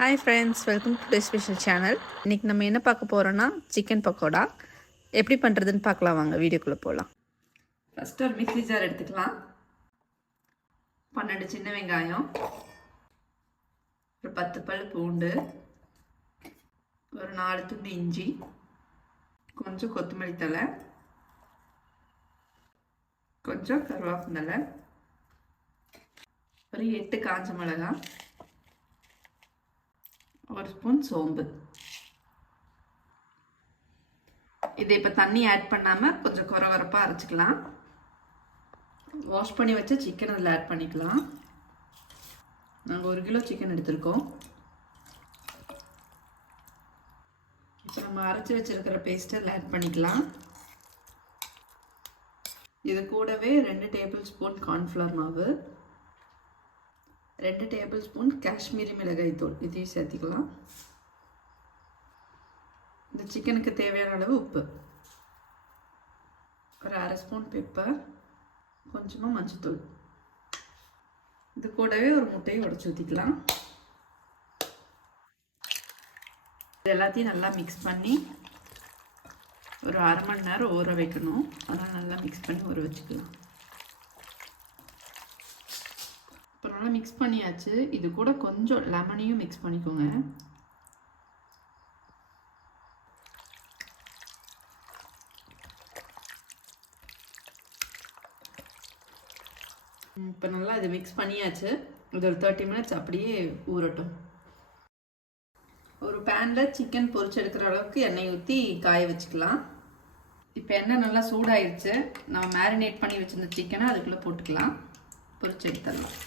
Hi friends, welcome to the special channel. இன்னைக்கு நம்ம என்ன பார்க்க போறோம்னா சிக்கன் பக்கோடா எப்படி பண்றதுன்னு பார்க்கலாம் வாங்க வீடியோக்குள்ள போலாம். ஃபர்ஸ்ட் ஒரு மிக்ஸி ஜார் எடுத்துக்கலாம். 12 சின்ன வெங்காயம், ஒரு 10 பல் பூண்டு, ஒரு 4 துண்டு இஞ்சி, கொஞ்சம் கொத்தமல்லி தழை, கொஞ்சம் கருவேப்பிலை, ஒரு 8 காஞ்ச மிளகாய், ஒரு ஸ்பூன் சோம்பு. இதை இப்போ தண்ணி ஆட் பண்ணாமல் கொஞ்சம் குறவரப்பாக அரைச்சிக்கலாம். வாஷ் பண்ணி வச்ச சிக்கன் அதில் ஆட் பண்ணிக்கலாம். நாங்கள் 1 கிலோ சிக்கன் எடுத்திருக்கோம். இப்போ நம்ம அரைச்சி வச்சிருக்கிற பேஸ்ட்டை அதில் ஆட் பண்ணிக்கலாம். இது கூடவே 2 டேபிள் ஸ்பூன் கார்ன்ஃப்ளவர் மாவு, 2 டேபிள் ஸ்பூன் காஷ்மீரி மிளகாய் தூள் இதையும் சேர்த்துக்கலாம். இந்த சிக்கனுக்கு தேவையான அளவு உப்பு, ஒரு 1/2 ஸ்பூன் பெப்பர், கொஞ்சமாக மஞ்சத்தூள். இது கூடவே ஒரு முட்டையை உடைச்சி ஊற்றிக்கலாம். இது எல்லாத்தையும் நல்லா மிக்ஸ் பண்ணி ஒரு 1/2 மணி நேரம் ஊற வைக்கணும். அதனால் நல்லா மிக்ஸ் பண்ணி ஊற வச்சுக்கலாம். இப்போ நல்லா மிக்ஸ் பண்ணியாச்சு. இது கூட கொஞ்சம் லெமனையும் மிக்ஸ் பண்ணிக்கோங்க. இப்போ நல்லா இது மிக்ஸ் பண்ணியாச்சு. இது ஒரு 30 மினிட்ஸ் அப்படியே ஊறட்டும். ஒரு பேனில் சிக்கன் பொரிச்சு எடுக்கிற அளவுக்கு எண்ணெய் ஊற்றி காய வச்சுக்கலாம். இப்போ எண்ணெய் நல்லா சூடாயிருச்சு. நம்ம மேரினேட் பண்ணி வச்சுருந்த சிக்கனை அதுக்குள்ளே போட்டுக்கலாம். பொரிச்சு எடுத்துடலாம்.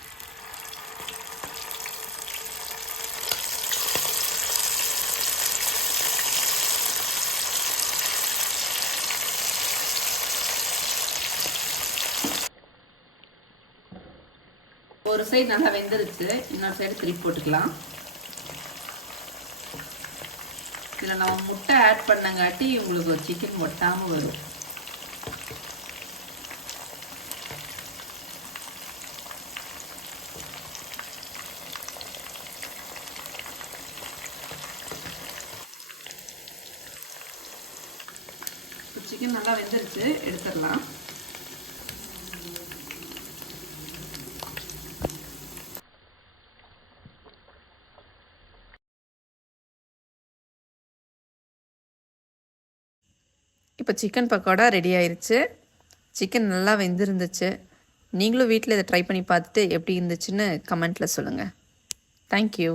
ஒரு சைடு நல்லா வெந்துருச்சு, இன்னொரு சைடு திருப்பி போட்டுக்கலாம். இதில் நம்ம முட்டை ஆட் பண்ணங்காட்டி உங்களுக்கு ஒரு சிக்கன் ஒட்டாமல் வரும். சிக்கன் நல்லா வெந்துருச்சு, எடுத்துடலாம். இப்போ சிக்கன் பக்கோடா ரெடி ஆயிடுச்சு. சிக்கன் நல்லா வெந்திருந்துச்சு. நீங்களும் வீட்டில் இதை ட்ரை பண்ணி பார்த்துட்டு எப்படி இருந்துச்சுன்னு கமெண்ட்டில் சொல்லுங்கள். தேங்க்யூ.